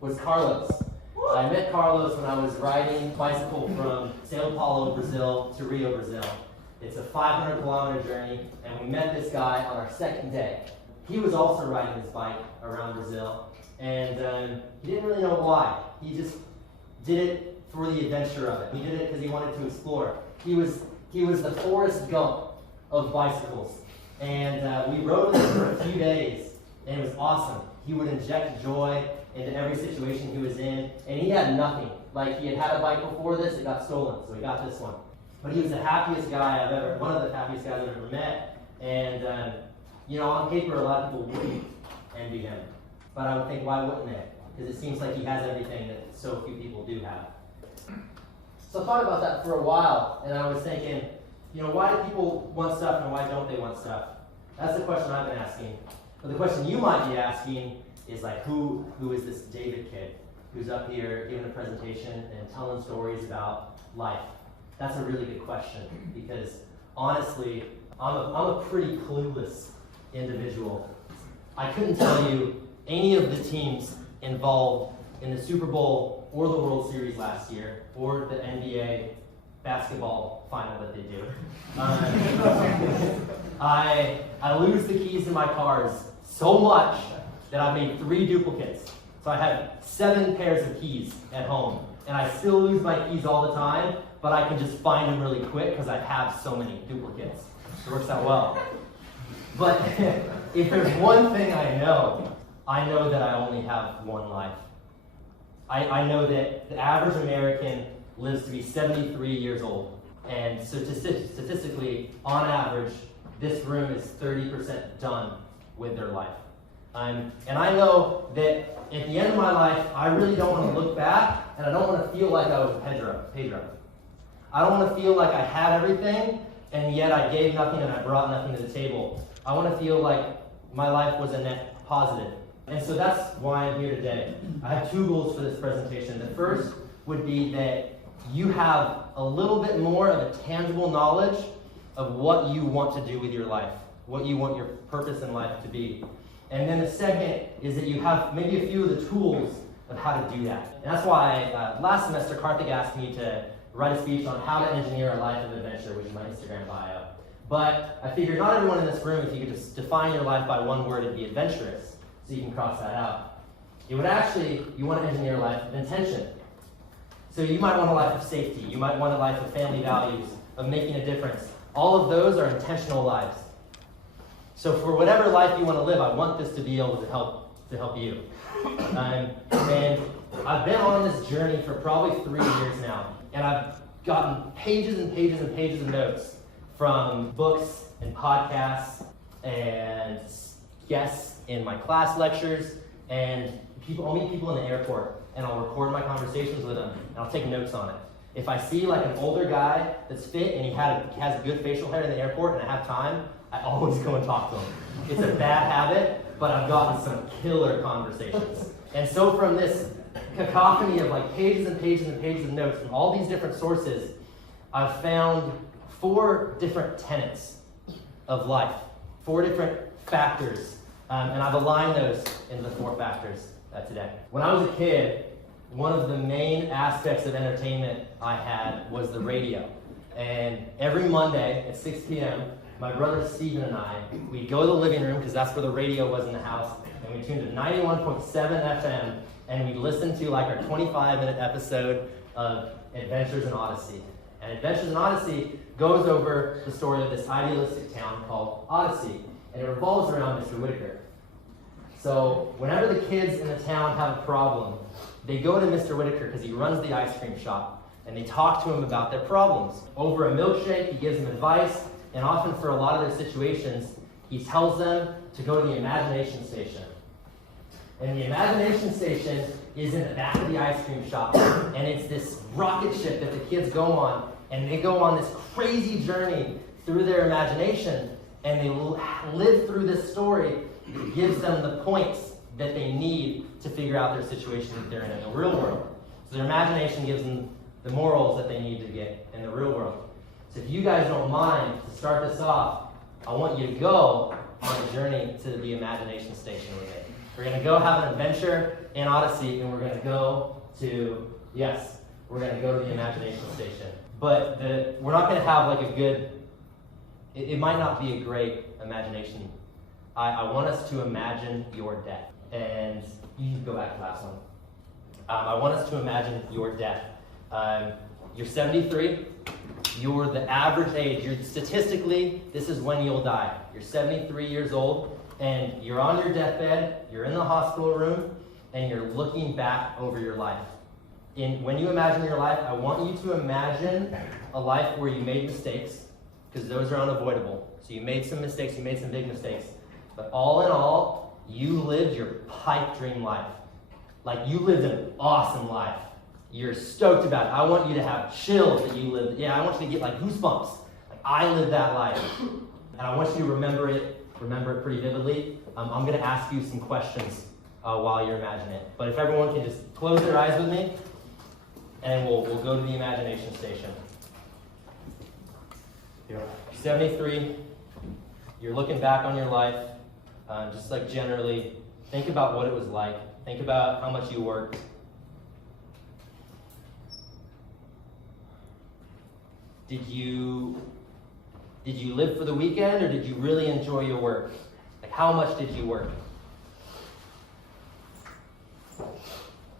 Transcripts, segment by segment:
was Carlos. I met Carlos when I was riding bicycle from Sao Paulo, Brazil to Rio, Brazil. It's a 500-kilometer journey, and we met this guy on our second day. He was also riding his bike around Brazil, and he didn't really know why. He just did it for the adventure of it. He did it because he wanted to explore. He was the Forrest Gump of bicycles, and we rode with him for a few days, and it was awesome. He would inject joy into every situation he was in, and he had nothing. Like, he had a bike before this, it got stolen, so he got this one. But he was the happiest guy one of the happiest guys I've ever met, and on paper, a lot of people wouldn't envy him. But I would think, why wouldn't they? Because it seems like he has everything that so few people do have. So I thought about that for a while, and I was thinking, why do people want stuff and why don't they want stuff? That's the question I've been asking. But the question you might be asking is like, who is this David kid who's up here giving a presentation and telling stories about life? That's a really good question, because honestly, I'm a pretty clueless individual. I couldn't tell you any of the teams involved in the Super Bowl or the World Series last year, or the NBA basketball final that they do. I lose the keys to my cars so much that I made 3 duplicates. So I have 7 pairs of keys at home, and I still lose my keys all the time, but I can just find them really quick because I have so many duplicates. It works out well. But if there's one thing I know that I only have one life. I know that the average American lives to be 73 years old. And so statistically, on average, this room is 30% done with their life. And I know that at the end of my life, I really don't want to look back, and I don't want to feel like I was Pedro. I don't want to feel like I had everything, and yet I gave nothing and I brought nothing to the table. I want to feel like my life was a net positive. And so that's why I'm here today. I have 2 goals for this presentation. The first would be that you have a little bit more of a tangible knowledge of what you want to do with your life, what you want your purpose in life to be. And then the second is that you have maybe a few of the tools of how to do that. And that's why last semester, Karthik asked me to write a speech on how to engineer a life of adventure, which is my Instagram bio. But I figured not everyone in this room, if you could just define your life by one word, it'd be adventurous. So you can cross that out. You want to engineer a life of intention. So you might want a life of safety. You might want a life of family values, of making a difference. All of those are intentional lives. So for whatever life you want to live, I want this to be able to help you. And I've been on this journey for probably 3 years now, and I've gotten pages and pages and pages of notes from books and podcasts and guests in my class lectures, and I'll meet people in the airport, and I'll record my conversations with them, and I'll take notes on it. If I see like an older guy that's fit and he has good facial hair in the airport and I have time, I always go and talk to him. It's a bad habit, but I've gotten some killer conversations. And so from this cacophony of like pages and pages and pages of notes from all these different sources, I've found 4 different tenets of life, 4 different factors, and I've aligned those into the 4 factors today. When I was a kid, one of the main aspects of entertainment I had was the radio. And every Monday at 6 p.m., my brother Steven and I, we'd go to the living room, because that's where the radio was in the house, and we tuned to 91.7 FM, and we'd listen to like our 25-minute episode of Adventures in Odyssey. And Adventures in Odyssey goes over the story of this idealistic town called Odyssey, and it revolves around Mr. Whitaker. So whenever the kids in the town have a problem, they go to Mr. Whitaker because he runs the ice cream shop, and they talk to him about their problems. Over a milkshake, he gives them advice, and often for a lot of their situations, he tells them to go to the imagination station. And the imagination station is in the back of the ice cream shop, and it's this rocket ship that the kids go on, and they go on this crazy journey through their imagination, and they live through this story that gives them the points that they need to figure out their situation that they're in the real world. So their imagination gives them the morals that they need to get in the real world. So if you guys don't mind, to start this off, I want you to go on a journey to the imagination station with me. We're going to go have an adventure. in Odyssey, and we're going to go to, yes, we're going to go to the imagination station. But we're not going to have like a good, it might not be a great imagination. I want us to imagine your death. And you can go back to the last one. I want us to imagine your death. You're 73. You're the average age. Statistically, this is when you'll die. You're 73 years old, and you're on your deathbed. You're in the hospital room, and you're looking back over your life. When you imagine your life, I want you to imagine a life where you made mistakes, because those are unavoidable. So you made some mistakes. You made some big mistakes. But all in all, you lived your pipe dream life. Like, you lived an awesome life. You're stoked about it. I want you to have chills that you lived. Yeah, I want you to get like goosebumps. Like, I lived that life. And I want you to remember it pretty vividly. I'm going to ask you some questions while you're imagining it. But if everyone can just close their eyes with me, and we'll go to the imagination station. You're 73. You're looking back on your life. Just like generally, think about what it was like. Think about how much you worked. Did you live for the weekend, or did you really enjoy your work? Like, how much did you work?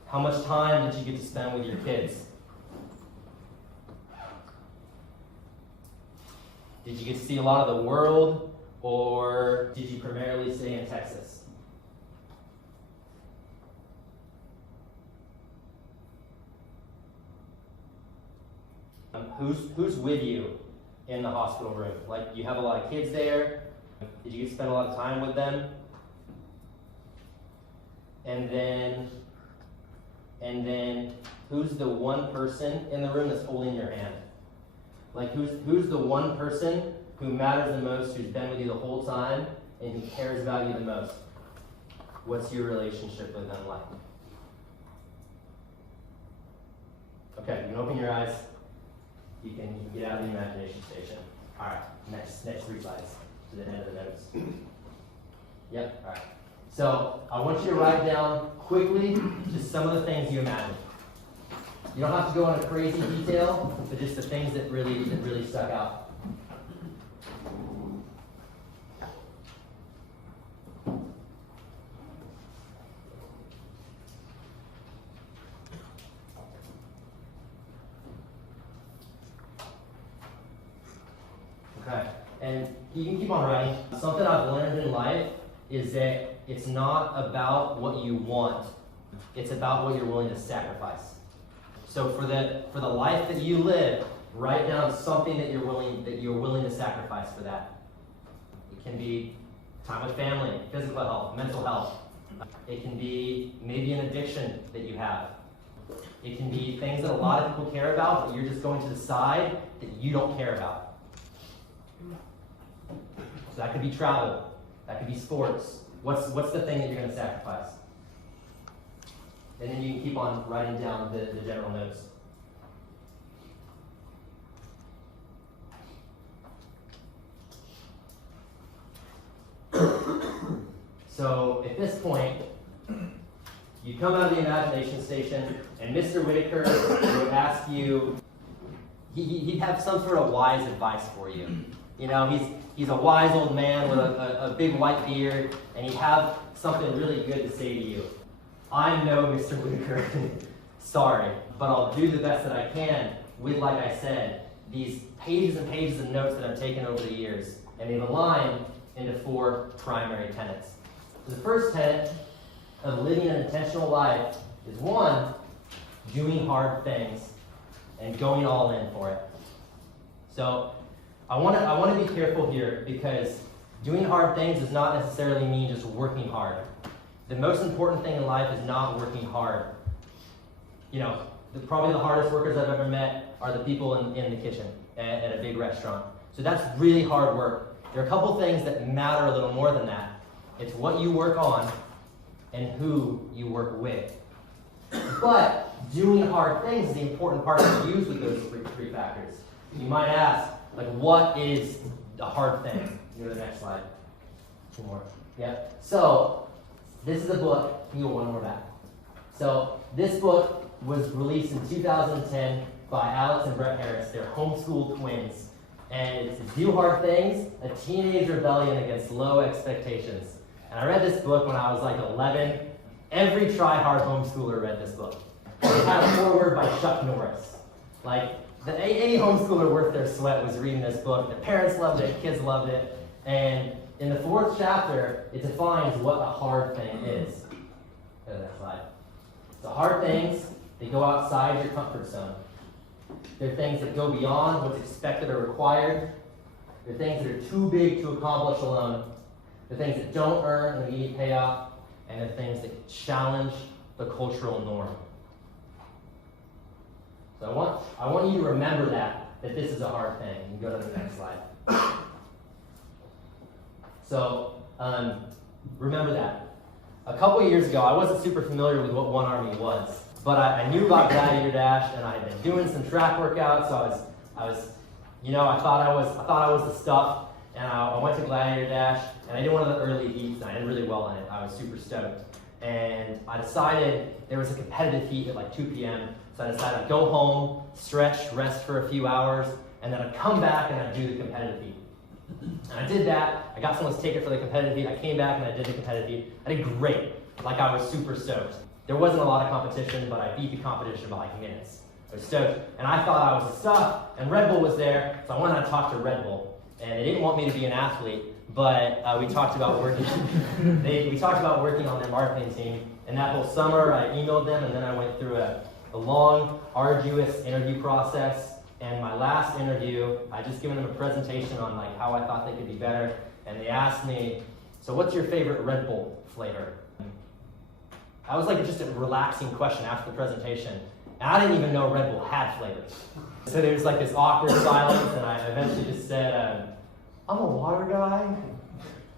How much time did you get to spend with your kids? Did you get to see a lot of the world, or did you primarily stay in Texas? Who's with you in the hospital room? Like, you have a lot of kids there. Did you get to spend a lot of time with them? And then who's the one person in the room that's holding your hand? Like, who's the one person who matters the most, who's been with you the whole time, and who cares about you the most? What's your relationship with them like? Okay, you can open your eyes. You can get out of the imagination station. All right, next 3 slides to the end of the notes. Yep, all right. So I want you to write down quickly just some of the things you imagine. You don't have to go into crazy detail, but just the things that really stuck out. Okay, and you can keep on writing. Something I've learned in life is that it's not about what you want, it's about what you're willing to sacrifice. So for the life that you live, write down something that you're willing to sacrifice for that. It can be time with family, physical health, mental health. It can be maybe an addiction that you have. It can be things that a lot of people care about, but you're just going to decide that you don't care about. So that could be travel. That could be sports. What's the thing that you're going to sacrifice? And then you can keep on writing down the general notes. So at this point, you come out of the imagination station, and Mr. Whitaker would ask you, he'd have some sort of wise advice for you. You know, he's a wise old man with a big white beard, and he'd have something really good to say to you. I know, Mr. Whitaker, sorry, but I'll do the best that I can with, like I said, these pages and pages of notes that I've taken over the years, and they've aligned into 4 primary tenets. So the first tenet of living an intentional life is 1, doing hard things and going all in for it. So I want to be careful here, because doing hard things does not necessarily mean just working hard. The most important thing in life is not working hard. You know, probably the hardest workers I've ever met are the people in the kitchen at a big restaurant. So that's really hard work. There are a couple things that matter a little more than that. It's what you work on and who you work with. But doing hard things is the important part to use with those 3 factors. You might ask, like, what is a hard thing? Go to the next slide. 2 more. Yeah. So, this is a book. You go 1 more back. So this book was released in 2010 by Alex and Brett Harris. They're homeschooled twins. And it's Do Hard Things, a teenage rebellion against low expectations. And I read this book when I was like 11. Every try-hard homeschooler read this book. It had a foreword by Chuck Norris. Like, any homeschooler worth their sweat was reading this book. The parents loved it, kids loved it. And in the 4th chapter, it defines what a hard thing is. Go to that slide. The hard things, they go outside your comfort zone. They're things that go beyond what's expected or required. They're things that are too big to accomplish alone. They're things that don't earn an immediate payoff. And they're things that challenge the cultural norm. So I want you to remember that this is a hard thing. You can go to the next slide. So remember that. A couple years ago, I wasn't super familiar with what One Army was, but I knew about Gladiator Dash, and I had been doing some track workouts. So I thought I was the stuff, and I went to Gladiator Dash, and I did one of the early heats, and I did really well in it. I was super stoked, and I decided there was a competitive heat at like 2 p.m. So I decided I'd go home, stretch, rest for a few hours, and then I'd come back and I'd do the competitive heat. And I did that. I got someone's ticket for the competitive heat. I came back and I did the competitive heat. I did great. Like, I was super stoked. There wasn't a lot of competition, but I beat the competition by like minutes. I was stoked, and I thought I was the stuff, and Red Bull was there, so I went and talked to Red Bull. And they didn't want me to be an athlete, but we talked about working. We talked about working on their marketing team. And that whole summer, I emailed them, and then I went through a long, arduous interview process. And my last interview, I just given them a presentation on like how I thought they could be better. And they asked me, "So what's your favorite Red Bull flavor?" I was like just a relaxing question after the presentation. And I didn't even know Red Bull had flavors. So there was like this awkward silence, and I eventually just said, "I'm a water guy."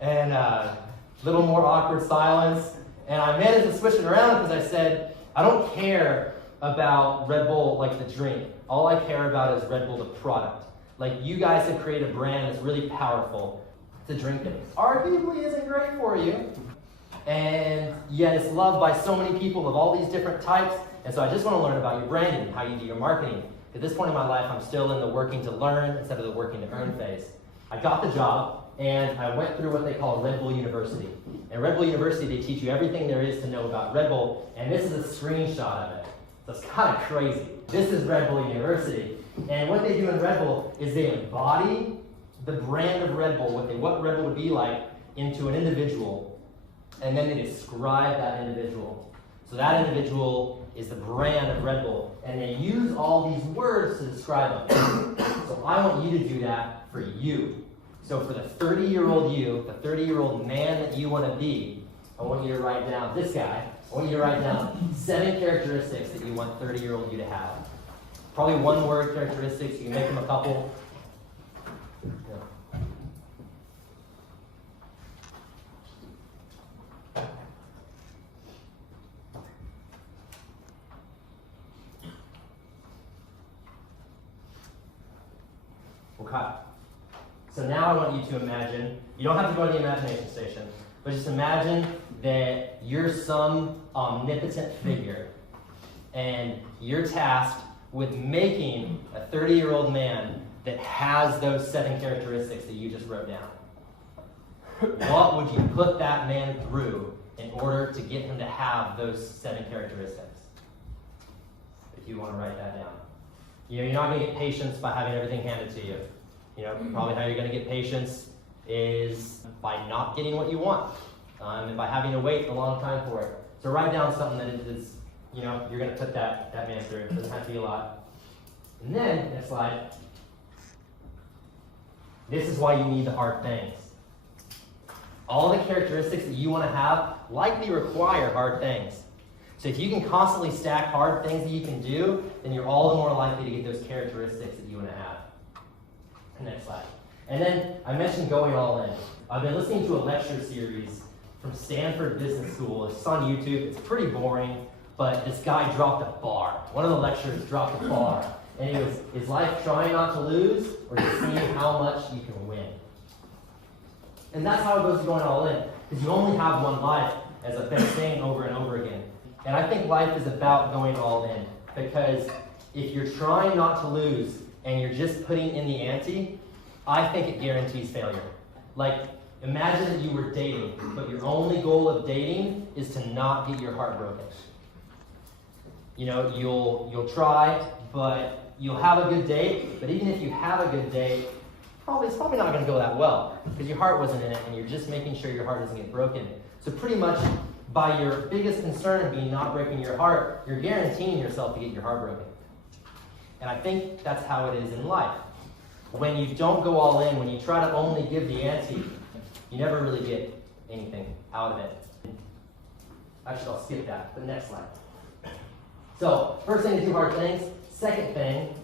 And a little more awkward silence. And I managed to switch it around because I said, "I don't care about Red Bull like the drink. All I care about is Red Bull the product. Like, you guys have created a brand that's really powerful. It's a drink that arguably isn't great for you, and yet it's loved by so many people of all these different types. And so I just want to learn about your branding, how you do your marketing. At this point in my life, I'm still in the working to learn instead of the working to earn phase." I got the job, and I went through what they call Red Bull University. And Red Bull University, they teach you everything there is to know about Red Bull, and this is a screenshot of it. So it's kind of crazy. This is Red Bull University. And what they do in Red Bull is they embody the brand of Red Bull, what Red Bull would be like, into an individual. And then they describe that individual. So that individual is the brand of Red Bull. And they use all these words to describe them. So I want you to do that for you. So for the 30-year-old you, the 30-year-old man that you want to be, I want you to write down this guy. I want you to write down 7 characteristics that you want 30-year-old you to have. Probably one-word characteristics. You can make them a couple. Yeah. Okay. So now I want you to imagine, you don't have to go to the imagination station, but just imagine that you're some omnipotent figure, and you're tasked with making a 30-year-old man that has those 7 characteristics that you just wrote down. What would you put that man through in order to get him to have those 7 characteristics? If you want to write that down. You're not going to get patience by having everything handed to you. Probably how you're going to get patience is by not getting what you want, and by having to wait a long time for it. So write down something that is, you're going to put that man through. It doesn't have to be a lot. And then, next slide. This is why you need the hard things. All the characteristics that you want to have likely require hard things. So if you can constantly stack hard things that you can do, then you're all the more likely to get those characteristics that you want to have. Next slide. And then I mentioned going all in. I've been listening to a lecture series from Stanford Business School. It's on YouTube. It's pretty boring, but this guy dropped a bar. One of the lecturers dropped a bar. And it was, is life trying not to lose, or just seeing how much you can win? And that's how it goes to going all in. Because you only have one life, as I've been saying over and over again. And I think life is about going all in, because if you're trying not to lose and you're just putting in the ante, I think it guarantees failure. Like, imagine that you were dating, but your only goal of dating is to not get your heart broken. You know, you'll try, but you'll have a good date, but even if you have a good date, it's probably not going to go that well, because your heart wasn't in it, and you're just making sure your heart doesn't get broken. So pretty much, by your biggest concern being not breaking your heart, you're guaranteeing yourself to get your heart broken. And I think that's how it is in life. When you don't go all in, when you try to only give the ante, you never really get anything out of it. Actually, I'll skip that. The next slide. So, first thing is do hard things. Second thing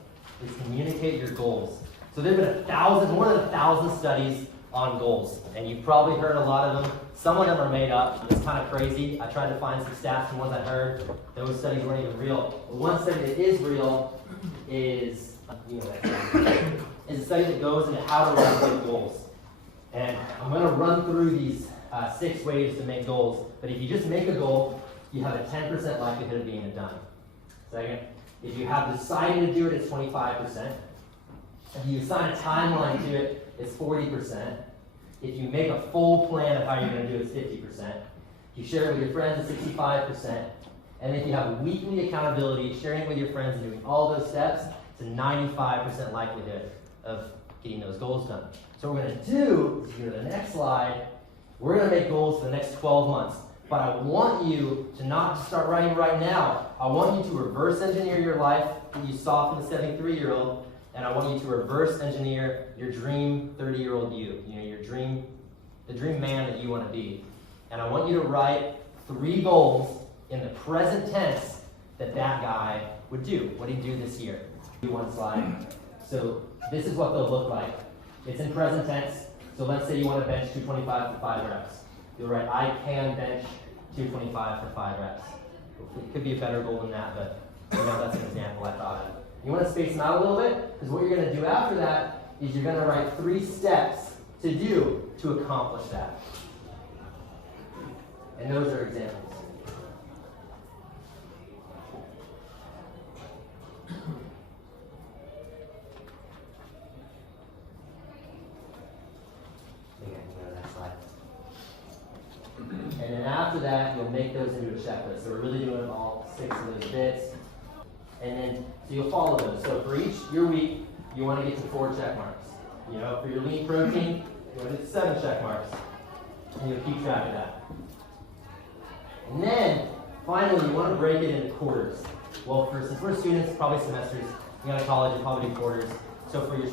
is communicate your goals. So there have been more than 1,000 studies on goals, and you've probably heard a lot of them. Some of them are made up. It's kind of crazy. I tried to find some stats from ones I heard. Those studies weren't even real. But one study that is real is, is a study that goes into how to write good goals. And I'm going to run through these 6 ways to make goals. But if you just make a goal, you have a 10% likelihood of being it done. Second, if you have decided to do it, it's 25%. If you assign a timeline to it, it's 40%. If you make a full plan of how you're going to do it, it's 50%. If you share it with your friends, it's 65%. And if you have weekly accountability, sharing it with your friends and doing all those steps, it's a 95% likelihood of getting those goals done. So what we're going to do is go to the next slide. We're going to make goals for the next 12 months. But I want you to not just start writing right now. I want you to reverse engineer your life that you saw from the 73-year-old, and I want you to reverse engineer your dream 30-year-old you. You know, the dream man that you want to be. And I want you to write 3 goals in the present tense that guy would do. What did he do this year? Do one slide. So this is what they'll look like. It's in present tense. So let's say you want to bench 225 for 5 reps. You'll write, I can bench 225 for 5 reps. It could be a better goal than that, but that's an example I thought of. You want to space them out a little bit, because what you're going to do after that is you're going to write 3 steps to do to accomplish that. And those are examples. And then after that, you'll make those into a checklist. So we're really doing all 6 of those bits. And then, so you'll follow those. So for your week, you want to get to 4 check marks. You know, for your lean protein, you want to get 7 check marks. And you'll keep track of that. And then, finally, you want to break it into quarters. Well, since we're students, probably semesters, you go to college, you probably do quarters. So for your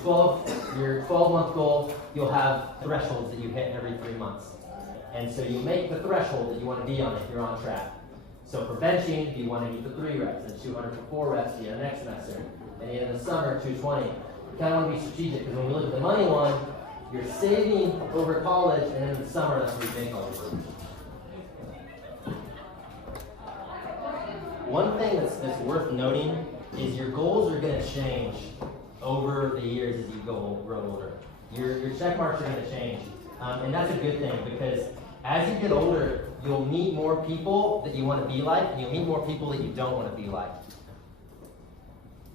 12-month goal, you'll have thresholds that you hit every 3 months. And so you make the threshold that you want to be on if you're on track. So for benching, you want to get to 3 reps, and 200 for 4 reps the next semester. And in the summer, 220. You kind of want to be strategic, because when we look at the money one, you're saving over college, and in the summer, that's where you make all your money. One thing that's worth noting is your goals are going to change over the years as you grow older. Your check marks are going to change. And that's a good thing, because as you get older, you'll meet more people that you want to be like, and you'll meet more people that you don't want to be like.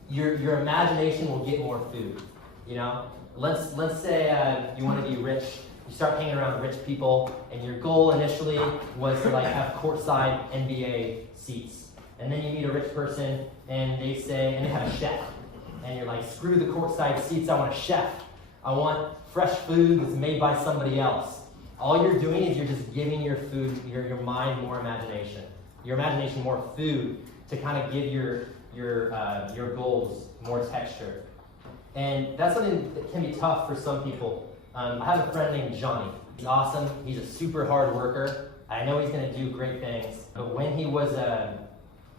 Your imagination will get more food. You know, let's say you want to be rich. You start hanging around rich people, and your goal initially was to have courtside NBA seats. And then you meet a rich person, and they have a chef, and you're like, screw the courtside seats. I want a chef. I want fresh food that's made by somebody else. All you're doing is you're just giving your mind more imagination. Your imagination more food to kind of give your goals more texture. And that's something that can be tough for some people. I have a friend named Johnny. He's awesome. He's a super hard worker. I know he's going to do great things. But when he was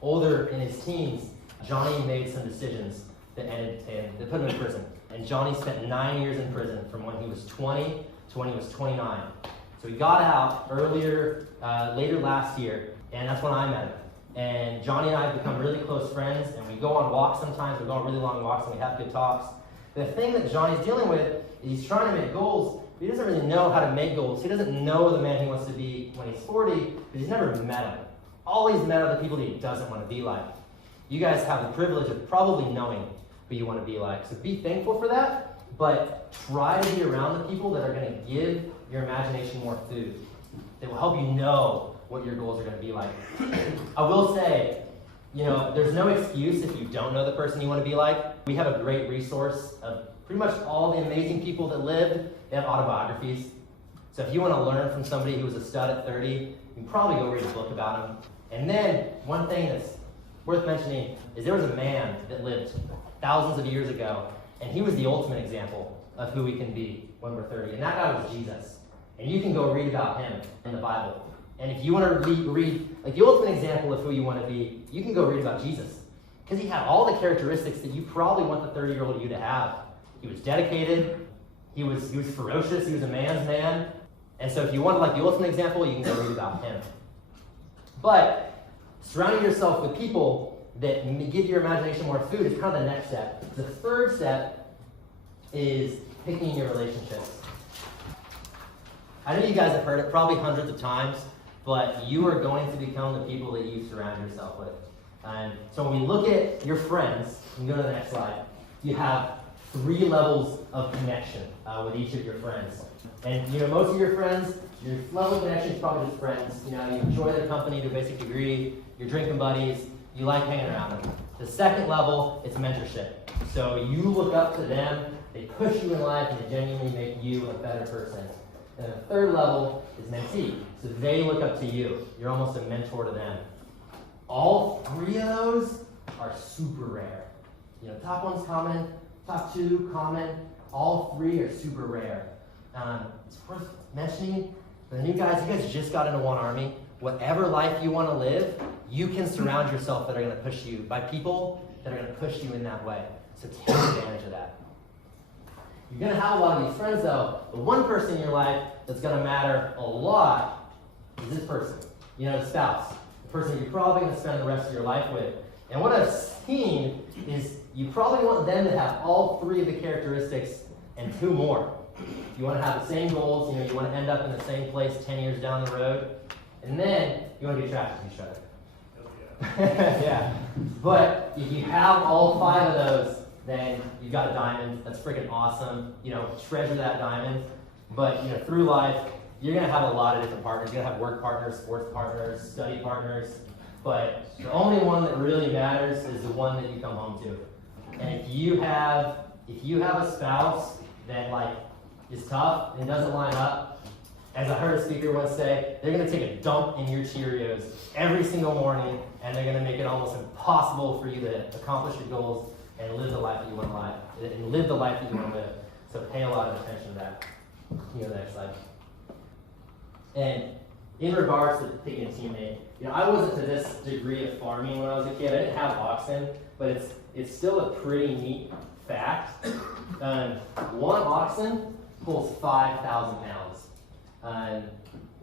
older in his teens, Johnny made some decisions that put him in prison. And Johnny spent 9 years in prison from when he was 20 to when he was 29. So he got out later last year, and that's when I met him. And Johnny and I have become really close friends, and we go on walks sometimes. We go on really long walks, and we have good talks. The thing that Johnny's dealing with is he's trying to make goals, but he doesn't really know how to make goals. He doesn't know the man he wants to be when he's 40, because he's never met him. always met other people that he doesn't want to be like. You guys have the privilege of probably knowing who you want to be like. So be thankful for that, but try to be around the people that are going to give your imagination more food. That will help you know what your goals are going to be like. I will say, there's no excuse if you don't know the person you want to be like. We have a great resource of pretty much all the amazing people that lived. They have autobiographies. So if you want to learn from somebody who was a stud at 30, you can probably go read a book about him. And then one thing that's worth mentioning is there was a man that lived thousands of years ago, and he was the ultimate example of who we can be when we're 30. And that guy was Jesus. And you can go read about him in the Bible. And if you want to read like the ultimate example of who you want to be, you can go read about Jesus. Because he had all the characteristics that you probably want the 30-year-old you to have. He was dedicated, he was ferocious, he was a man's man. And so if you want like the ultimate example, you can go read about him. But surrounding yourself with people that give your imagination more food is kind of the next step. The third step is picking your relationships. I know you guys have heard it probably hundreds of times, but you are going to become the people that you surround yourself with. And so when we look at your friends, you can go to the next slide, you have 3 levels of connection with each of your friends. And most of your friends, your level of connection is probably just friends. You enjoy their company to a basic degree, you're drinking buddies, you like hanging around them. The second level is mentorship. So you look up to them, they push you in life, and they genuinely make you a better person. And the third level is mentee. So they look up to you. You're almost a mentor to them. All 3 of those are super rare. Top 1's common, top 2 common, all 3 are super rare. It's worth mentioning, for the new guys, you guys just got into One Army. Whatever life you want to live, you can surround yourself that are going to push you by people that are going to push you in that way. So take advantage of that. You're going to have a lot of these friends, though. The one person in your life that's going to matter a lot is this person. The spouse. The person you're probably going to spend the rest of your life with. And what I've seen is you probably want them to have all 3 of the characteristics and 2 more. You want to have the same goals. You want to end up in the same place 10 years down the road. And then you want to get attracted to each other. Yeah. But if you have all 5 of those, then you've got a diamond. That's freaking awesome. Treasure that diamond. But through life, you're going to have a lot of different partners. You're going to have work partners, sports partners, study partners. But the only one that really matters is the one that you come home to. And if you have a spouse that is tough and doesn't line up, as I heard a speaker once say, they're going to take a dump in your Cheerios every single morning, and they're going to make it almost impossible for you to accomplish your goals and live the life that you want to live. So pay a lot of attention to that. The next slide. And in regards to picking a teammate, I wasn't to this degree of farming when I was a kid. I didn't have oxen, but it's still a pretty neat fact. 1 oxen pulls 5,000 pounds.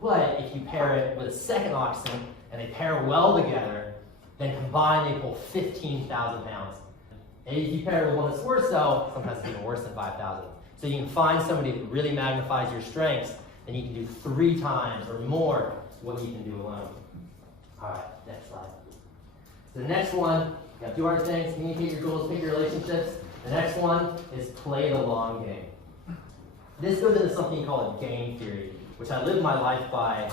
But if you pair it with a second oxen and they pair well together, then combined they pull 15,000 pounds. And if you pair it with one that's worse though, sometimes it's even worse than 5,000. So you can find somebody that really magnifies your strengths, and you can do 3 times or more what you can do alone. All right, next slide. So the next one, you got 2 hard things: communicate your goals, pick your relationships. The next one is play the long game. This goes into something called game theory, which I live my life by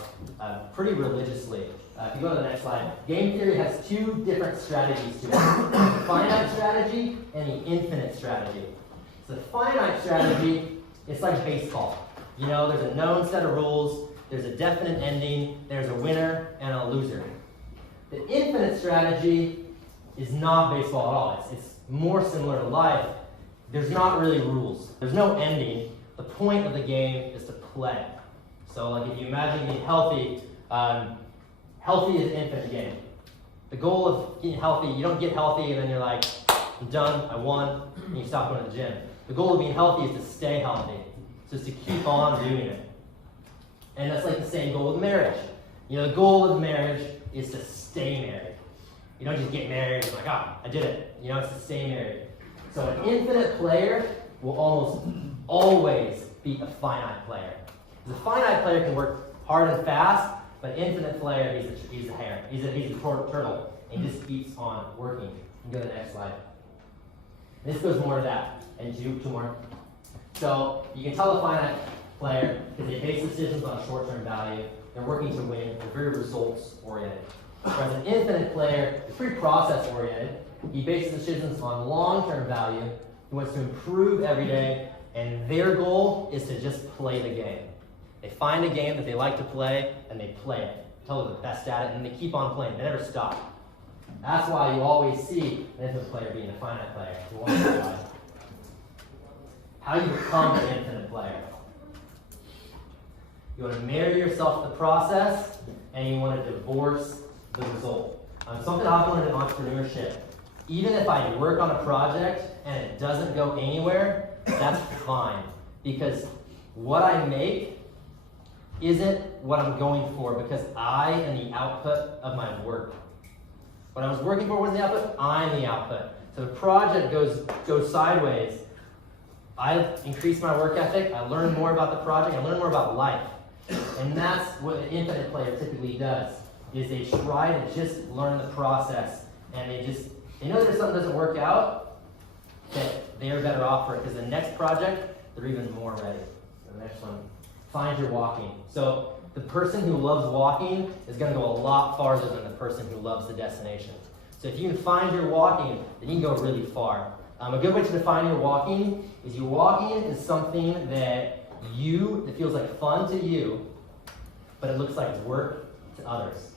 pretty religiously. If you go to the next slide, game theory has 2 different strategies to it. The finite strategy and the infinite strategy. So the finite strategy, it's like baseball. There's a known set of rules, there's a definite ending, there's a winner and a loser. The infinite strategy is not baseball at all. It's more similar to life. There's not really rules. There's no ending. The point of the game is to play. So if you imagine being healthy, healthy is an infinite game. The goal of getting healthy, you don't get healthy and then you're like, I'm done, I won, and you stop going to the gym. The goal of being healthy is to stay healthy. So it's to keep on doing it. And that's like the same goal with marriage. The goal of marriage is to stay married. You don't just get married and like, I did it. It's to stay married. So an infinite player will almost always beat a finite player. The finite player can work hard and fast, But infinite player, he's a hare. He's a turtle. And he just keeps on working. You can go to the next slide. This goes more to that. And two more. So you can tell the finite player because they base decisions on short-term value. They're working to win. They're very results-oriented. Whereas an infinite player is pretty process-oriented. He bases decisions on long-term value. He wants to improve every day. And their goal is to just play the game. They find a game that they like to play, and they play it until they're the best at it, and they keep on playing. They never stop. That's why you always see an infinite player being a finite player. How you become an infinite player. You want to marry yourself to the process, and you want to divorce the result. Something I've learned in entrepreneurship. Even if I work on a project and it doesn't go anywhere, that's fine. Because what I make isn't what I'm going for, because I am the output of my work. What I was working for was the output, I'm the output. So the project goes sideways. I increase my work ethic, I learn more about the project, I learn more about life. And that's what an infinite player typically does, is they try to just learn the process, and they know that if something doesn't work out, that they're better off for it, because the next project, they're even more ready. So the next one, find your walking. So the person who loves walking is going to go a lot farther than the person who loves the destination. So if you can find your walking, then you can go really far. A good way to define your walking is your walking is something that feels like fun to you, but it looks like work to others.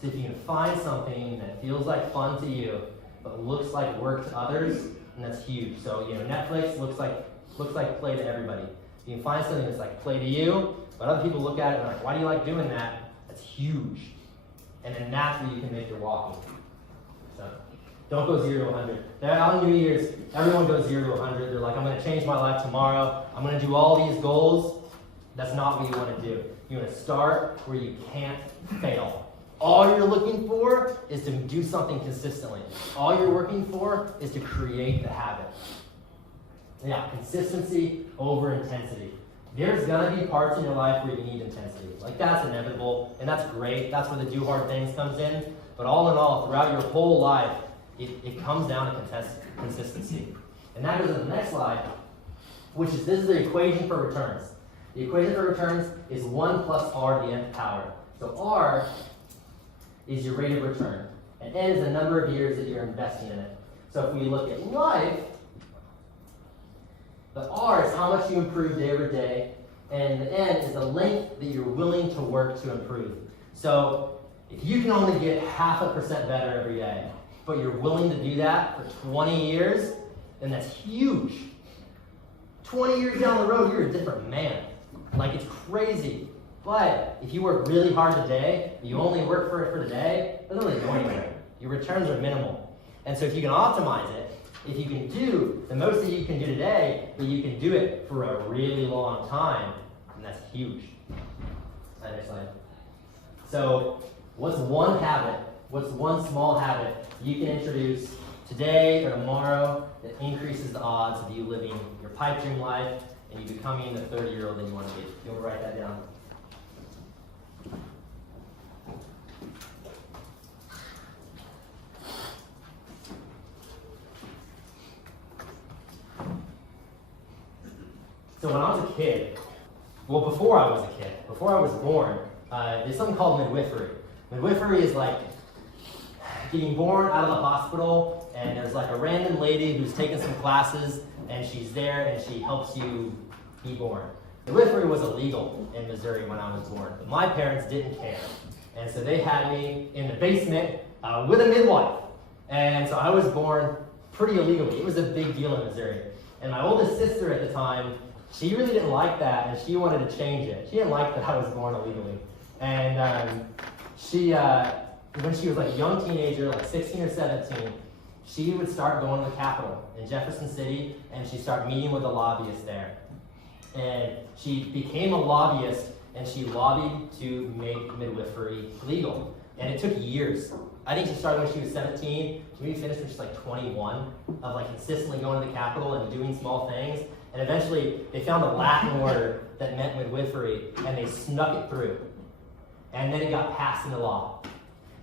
So if you can find something that feels like fun to you, but looks like work to others, then that's huge. So Netflix looks like play to everybody. If you can find something that's like play to you, but other people look at it and are like, why do you like doing that? That's huge. And then that's where you can make your walking. So don't go 0 to 100. On New Year's, everyone goes 0 to 100. They're like, I'm going to change my life tomorrow. I'm going to do all these goals. That's not what you want to do. You want to start where you can't fail. All you're looking for is to do something consistently. All you're working for is to create the habit. Yeah, consistency over intensity. There's going to be parts in your life where you need intensity. Like, that's inevitable, and that's great. That's where the do hard things comes in. But all in all, throughout your whole life, it comes down to consistency. And that goes to the next slide, which is, this is the equation for returns. The equation for returns is 1 plus r to the nth power. So r is your rate of return, and n is the number of years that you're investing in it. So if we look at life, the r is how much you improve day over day, and the n is the length that you're willing to work to improve. So if you can only get 0.5% better every day, but you're willing to do that for 20 years, then that's huge. 20 years down the road, you're a different man. Like, it's crazy. But if you work really hard today, you only work for it for today, it doesn't really go anywhere. Your returns are minimal. And so if you can optimize it, if you can do the most that you can do today, but you can do it for a really long time, then that's huge. Next slide. So what's one habit, what's one small habit you can introduce today or tomorrow that increases the odds of you living your pipe dream life and you becoming the 30-year-old that you want to be? You want to write that down? So when I was a kid, well, before I was born, there's something called midwifery. Midwifery is like getting born out of the hospital, and there's like a random lady who's taken some classes, and she's there, and she helps you be born. Midwifery was illegal in Missouri when I was born, but my parents didn't care. And so they had me in the basement with a midwife. And so I was born pretty illegally. It was a big deal in Missouri. And my oldest sister at the time, she really didn't like that, and she wanted to change it. She didn't like that I was born illegally. And when she was like a young teenager, like 16 or 17, she would start going to the Capitol in Jefferson City, and she'd start meeting with the lobbyists there. And she became a lobbyist, and she lobbied to make midwifery legal. And it took years. I think she started when she was 17. She maybe finished when she was like 21, of like consistently going to the Capitol and doing small things. And eventually, they found a Latin word that meant midwifery, and they snuck it through. and then it got passed into law.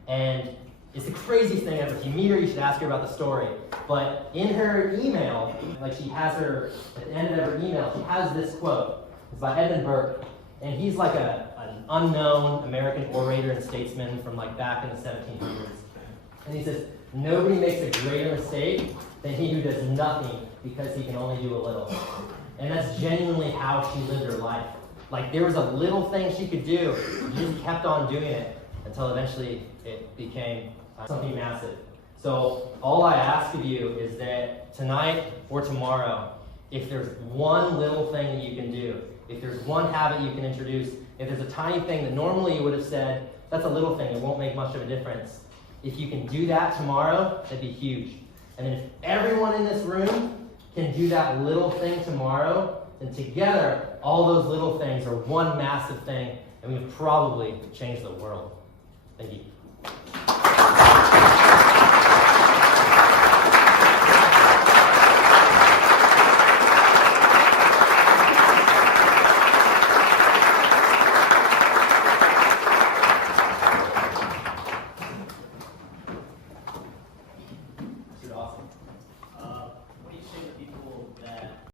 And it's the craziest thing ever. If you meet her, you should ask her about the story. But in her email, like she has her, at the end of her email, she has this quote. It's by Edmund Burke. And he's like an unknown American orator and statesman from like back in the 1700s. And he says, nobody makes a greater mistake than he who does nothing because he can only do a little. And that's genuinely how she lived her life. Like there was a little thing she could do, she just kept on doing it until eventually it became something massive. So all I ask of you is that tonight or tomorrow, if there's one little thing that you can do, if there's one habit you can introduce, if there's a tiny thing that normally you would have said, that's a little thing, it won't make much of a difference. If you can do that tomorrow, that'd be huge. And then if everyone in this room can do that little thing tomorrow, then together, all those little things are one massive thing, and we've probably changed the world. Thank you.